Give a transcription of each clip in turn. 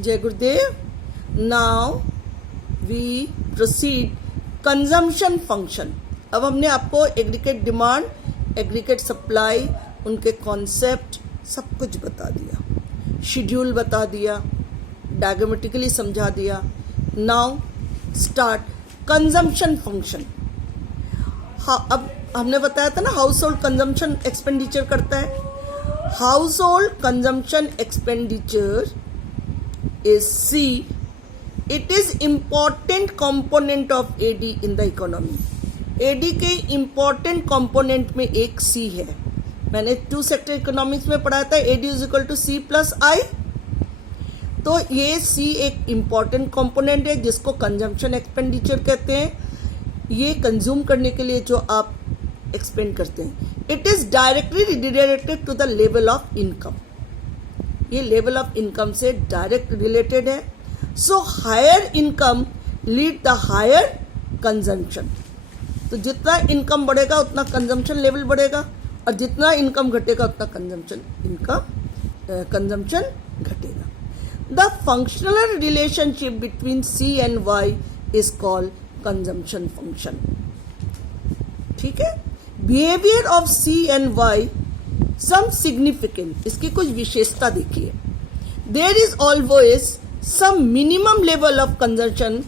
जय गुरुदेव. Now we proceed consumption function. अब हमने आपको एग्रीगेट डिमांड, एग्रीगेट सप्लाई, उनके कॉन्सेप्ट सब कुछ बता दिया, शेड्यूल बता दिया, डायग्रामेटिकली समझा दिया. Now start consumption function. हाँ, अब हमने बताया था ना हाउस होल्ड कंजम्पशन एक्सपेंडिचर करता है. Household consumption expenditure is C. It is important component of AD in the economy. AD के इम्पॉर्टेंट कंपोनेंट में एक सी है. मैंने 2 सेक्टर इकोनॉमिक्स में पढ़ाया था AD is equal to C plus I. तो ये सी एक इम्पॉर्टेंट कंपोनेंट है जिसको कंजम्पशन एक्सपेंडिचर कहते हैं. ये कंज्यूम करने के लिए जो आप एक्सपेंड करते हैं. It is directly related to the level of income. ये लेवल ऑफ इनकम से डायरेक्ट रिलेटेड है. So higher income lead the higher consumption. तो जितना इनकम बढ़ेगा उतना कंजम्पशन लेवल बढ़ेगा, और जितना इनकम घटेगा उतना कंजम्पशन घटेगा. The functional relationship between C and Y is called consumption function. ठीक है. Behaviour of C and Y some significant. इसकी कुछ विशेषता देखिए. There is always some minimum level of consumption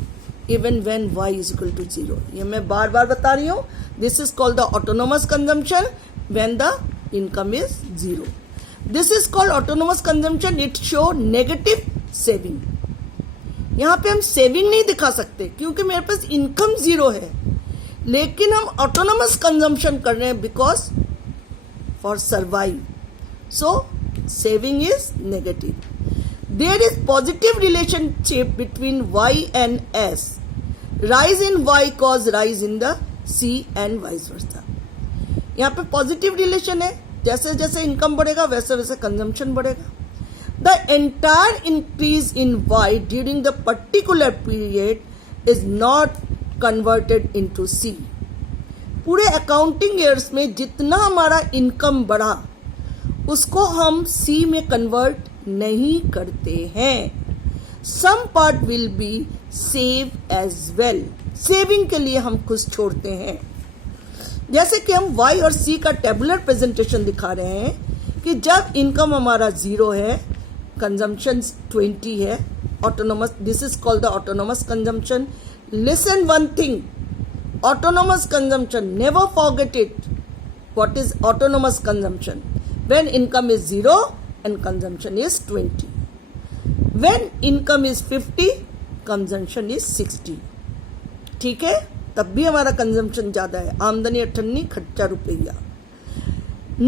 even when y is equal to 0. ये मैं बार बार बता रही हूँ. This is called the autonomous consumption when the income is 0. This is called autonomous consumption. It show negative saving. यहाँ पे हम सेविंग नहीं दिखा सकते क्योंकि मेरे पास इनकम 0 है, लेकिन हम ऑटोनोमस कंजम्पशन कर रहे हैं because for survive. So saving is negative. There is positive relationship between y and s. Rise in y cause rise in the c and vice versa. यहाँ पे पॉजिटिव रिलेशन है. जैसे जैसे इनकम बढ़ेगा वैसे वैसे कंजम्पशन बढ़ेगा. The entire increase in y during the particular period is not converted into c. पूरे अकाउंटिंग ईयर्स में जितना हमारा इनकम बढ़ा उसको हम c में कन्वर्ट नहीं करते हैं. Some part will be save as well. Saving के लिए हम कुछ छोड़ते हैं. जैसे कि हम y और c का टेबुलर प्रेजेंटेशन दिखा रहे हैं कि जब इनकम हमारा 0 है, कंजम्पशन 20 है, autonomous. This is called the autonomous consumption. Listen one thing, autonomous consumption, never forget it. What is autonomous consumption? When income is 0 and consumption is 20. When income is 50, consumption is 60. ठीक है. तब भी हमारा consumption ज्यादा है. आमदनी 98, खर्चा रुपया.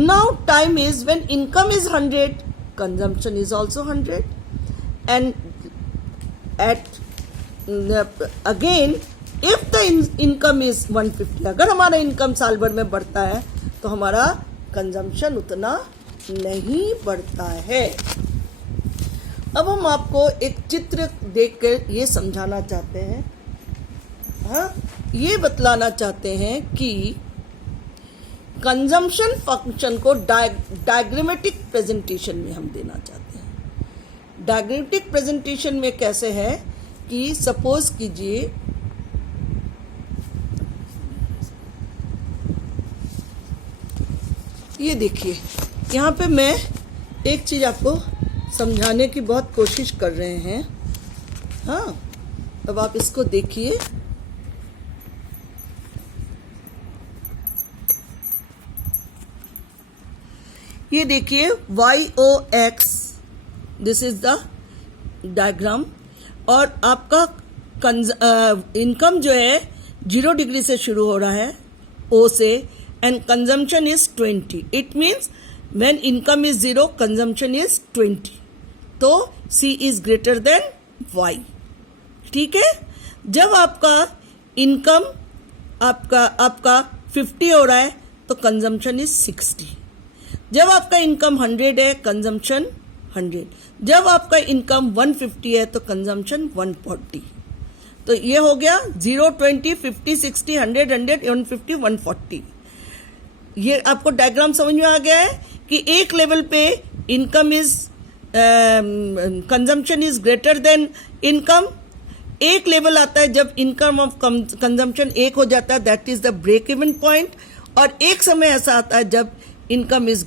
Now time is when income is 100, consumption is also 100, and at again if the income is 150, अगर हमारा इनकम साल भर में बढ़ता है तो हमारा कंजम्पशन उतना नहीं बढ़ता है. अब हम आपको एक चित्र देखकर ये समझाना चाहते हैं, हाँ, ये बतलाना चाहते हैं कि कंजम्पशन फंक्शन को डायग्रामेटिक प्रेजेंटेशन में हम देना चाहते हैं. डायग्रामेटिक प्रेजेंटेशन में कैसे है कि सपोज कीजिए ये देखिए, यहाँ पे मैं एक चीज आपको समझाने की बहुत कोशिश कर रहे हैं. हाँ, अब आप इसको देखिए. ये देखिए YOX, this is the diagram. और आपका इनकम जो है 0 डिग्री से शुरू हो रहा है, O से, and consumption is 20. It means when income is 0, consumption is 20. तो C is greater than Y. ठीक है. जब आपका इनकम आपका 50 हो रहा है तो कंजम्पशन इज 60. जब आपका इनकम 100 है, कंजम्पशन 100. जब आपका इनकम 150 है तो कंजम्पशन 140. तो ये हो गया 0, 20, 50, 60, 100, 150, 140. ये आपको डायग्राम समझ में आ गया है कि एक लेवल पे income is consumption is greater than income. एक लेवल आता है जब इनकम ऑफ कंजम्पशन एक हो जाता है, that is the break even point. और एक समय ऐसा आता है जब इनकम इज